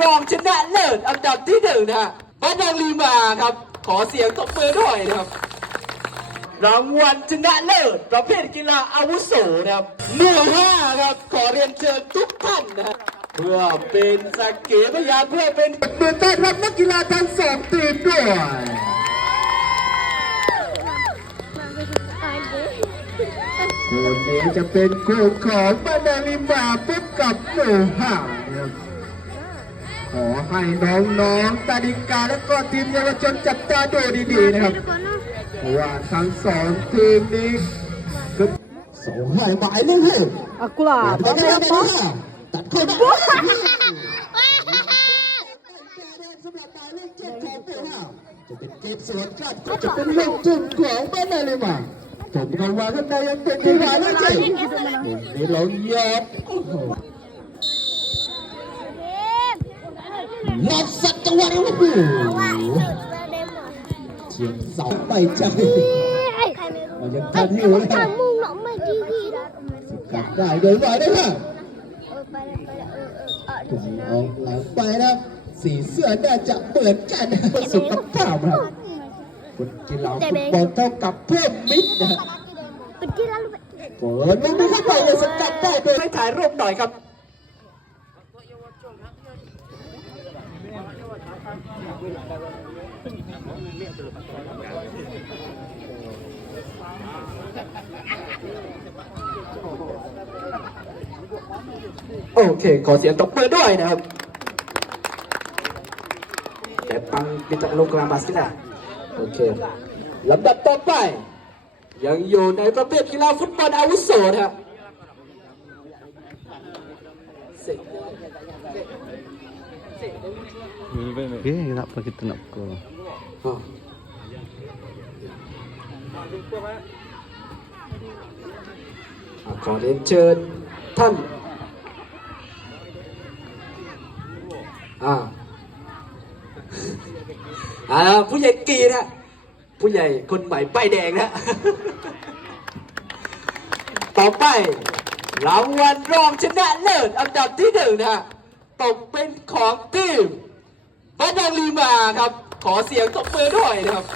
รองชนะเลิศอันดับที่หนึ่งนะฮะบ้านนางลีมาครับ ขอเสียงตบมือด้วยนะครับ รางวัลชนะเลิศประเภทกีฬาอาวุโสนะครับหมู่ห้าครับขอเรียนเชิญทุกท่านนะฮะเพื่อเป็นสักขีพยานเพื่อเป็นเปิดต้อนรับนักกีฬาทั้งสองทีมด้วยคู่นี้จะเป็นคู่ของบานาลิมาพบกับหมู่ห้านะครับ ขอให้น้องๆตาดิกาและก็ทีมเยาวชนจับตาดูดีๆนะครับเพราะว่าทั้งสองทีมนี้ก็สองให้หมายเลขห้า Aku lah. ตัดเข้าไปนะตัดเข้าไปสำหรับหมายเลขเจ็ดของเปห้าจะเป็นเกมสวนครับก็จะเป็นลูกจุ่มของบ้านนาเลมาผมกันวางกันได้ยังเป็นที่หมายเลขเจ็ดนี่เราหยอ ดโอ้โหนับสัตว์จังหวะนี้โอ้โหเฉียงเสาไปใจมันยังทันอยู่นะ Kamu nak pergi gila. กลับได้โดยหมายเลขห้า Oh, pada pada eh eh. ถูกออกหลังไปนะครับสีเสื้อน่าจะเหมือนกันนะครับสุขภาพครับคนกีฬาฟุตบอลเท่ากับเพิ่มมิตรนะฮะ Pergi lalu. เปิดลูกนี้เข้าไปยังสกัดได้โดยให้ถ่ายรูปหน่อยครับ โอเค ขอเสียงตบมือด้วยนะครับแต่ปังปิตะลงกลางบาสกิลาโอเคลำดับต่อไป ยังอยู่ในประเภทกีฬาฟุตบอลอาวุโสนะครับ Okay, kenapa kita nak pukul? อ่าอ่าขอเรียนเชิญท่าน อ่าอ่าผู้ใหญ่กีนะผู้ใหญ่คนใหม่ป้ายแดงนะ ต่อไปรางวัลรองชนะเลิศอันดับที่หนึ่งนะ ตกเป็นของทีมบ้านนางลีมาครับ ขอเสียงตบมือด้วยนะครับ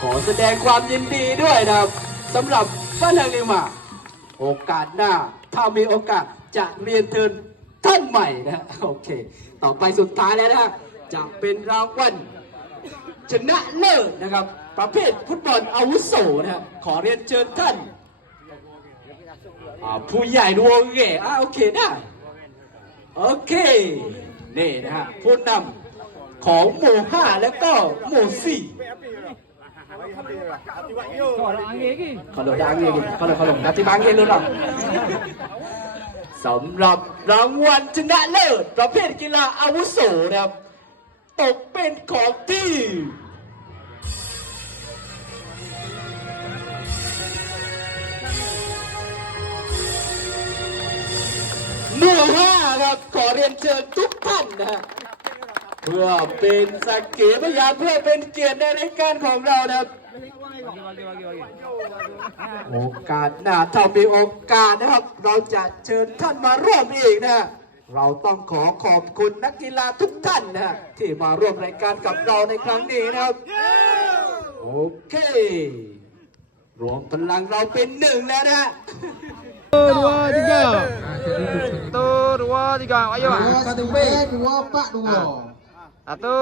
ขอแสดงความยินดีด้วยนะครับสำหรับบ้านนางลีมา โอกาสหน้า ถ้ามีโอกาสจะเรียนเชิญท่านใหม่นะโอเค ต่อไปสุดท้ายแล้วนะจะเป็นรางวัลชนะเลิศนะครับ ประเภทฟุตบอลอาวุโสนะฮะขอเรียนเชิญท่าน อ่าผู้ใหญ่ดูโอเคอ่าโอเคได้โอเคนี่นะฮะผู้นำของหมู่ห้าแล้วก็หมู่สี่ขอโดดดังเองขอโดดขอโดดดังที่บางเองรู้หรอสำหรับรางวัลชนะเลิศประเภทกีฬาอาวุโสนะครับ ตกเป็นของที่ม เรียนเชิญทุกท่านนะฮะเพื่อเป็นสักขีพยานเพื่อเป็นเกียรติในรายการของเรานะครับโอกาสหน้าถ้ามีโอกาสนะครับ เราจะเชิญท่านมาร่วมอีกนะ เราต้องขอขอบคุณนักกีฬาทุกท่านนะที่มาร่วมรายการกับเราในครั้งนี้นะครับ โอเค รวมพลังเราเป็นหนึ่งแล้วนะฮะ Dua, tiga. Satu, tiga. Ayo, dua, dua, pak dua. Satu.